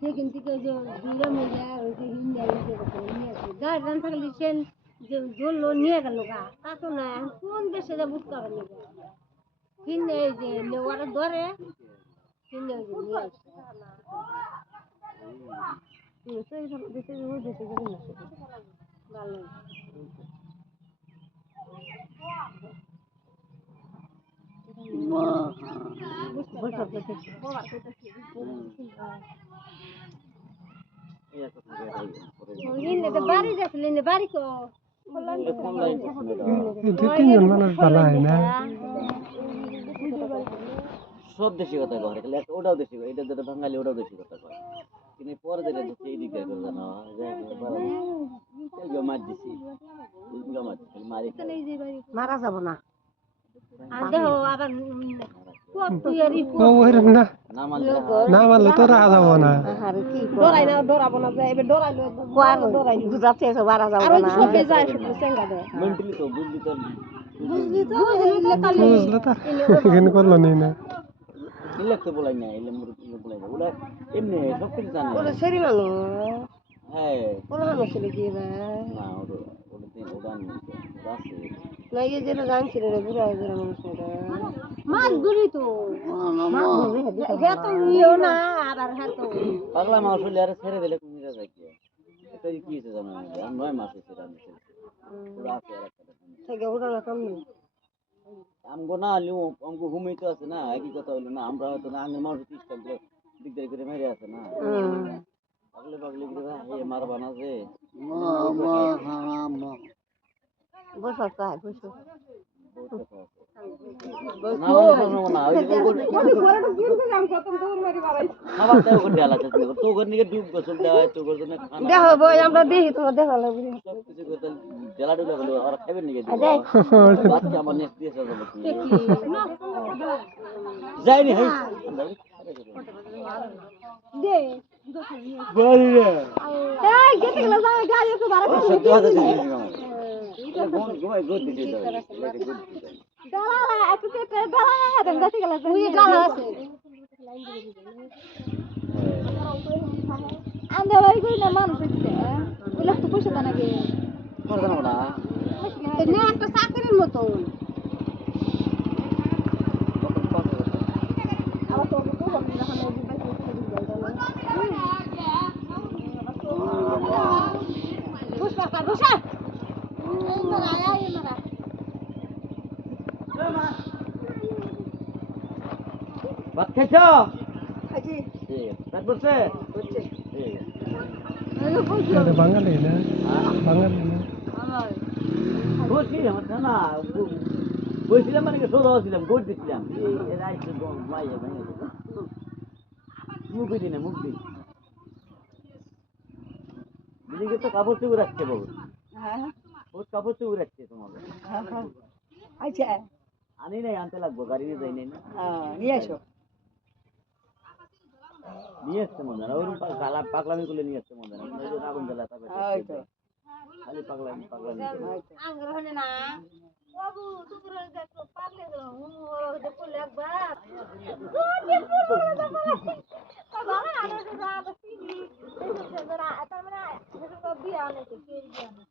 সেখান থেকে যে দুইটা মহিলা ওই যে হিন্দা গার্ডেন থাকলে সেন যে ধরলো নিয়ে গেল গা তা তো না কোন দেশে যা বুঝতে পারলি হিন্দে যে নেওয়ার ধরে হিন্দে নিয়ে আসে ভালো বাড়ি যাচ্ছিলেন বাড়ি কো তিনজন মানুষ ভালো হয় না সব দেশি কথা কয় ওটাও দেশি এটা যেটা বাঙালি ওটাও দেশি কথা কয় কিন্তু পরে যেটা এই দিক দিয়ে করে জানো মাছ দিছি মারা যাব না না মানলে না মানলে তো রাখা যাব না ডরাই না ডরাবো না যে এবার ডরাইলো ডরাই বুঝাতে এসে মারা যাব না আর সবে যায় শুধু সেঙ্গা দে মেন্টালি তো বুঝলি তো বুঝলে তো এখানে করলো নি না ইলেকট্রিক বলাই না বলাই না ওরা এমনি সব কিছু জানে ওরা সেরি মানুষ হ্যাঁ ওরা মানুষ ছিল কি রে না ওটা ওটা আছে না এই যে জানছিল রে বুড়া বুড়া মানুষ মাছ ধরি তো হে তো ইও না আবার হে তো পাগলা মাছ হলে আর ছেড়ে দিলে তুমি যা যাই এটা কি হচ্ছে জানো না নয় মাছ হচ্ছে রান্না পুরো আছে আর একটা থেকে ওরা না কাম নেই আমগো না লিও আমগো ঘুমাইতে আছে না একই কথা হলো না আমরা হয়তো না আঙ্গের মানুষ চেষ্টা করে দিকদারি করে মেরে আছে না পাগলে পাগলে করে এই মারবা না যে বসা চাই বসো আমরা দেখি তোমরা দেখা লাগবে যাইনি একটা চাকরির মতো ভাত খাইছ বসে বাঙালি না বাঙালি না বলছিলাম না বলছিলাম মানে সোজা ছিলাম গোট দিচ্ছিলাম মুখ দিই না মুখ দিই দিদিকে তো কাপড় চুপড়ে রাখছে বাবু কাপড় চুপড়ে রাখছে তোমাকে আচ্ছা আনি নাই আনতে লাগবো গাড়ি নিয়ে যাই নাই না নিয়ে আসো নিয়ে আসছে মনে হয় ওরকম পাগলামি করলে নিয়ে আসছে মনে হয় আগুন জ্বালা খালি পাগলামি পাগলামি না বাবু তুমি দেখো পারলে দেখলে একবার বাবা আলো দাদা সিনি এই জরা তার মানে বিয়া আনে কে বিয়া আনে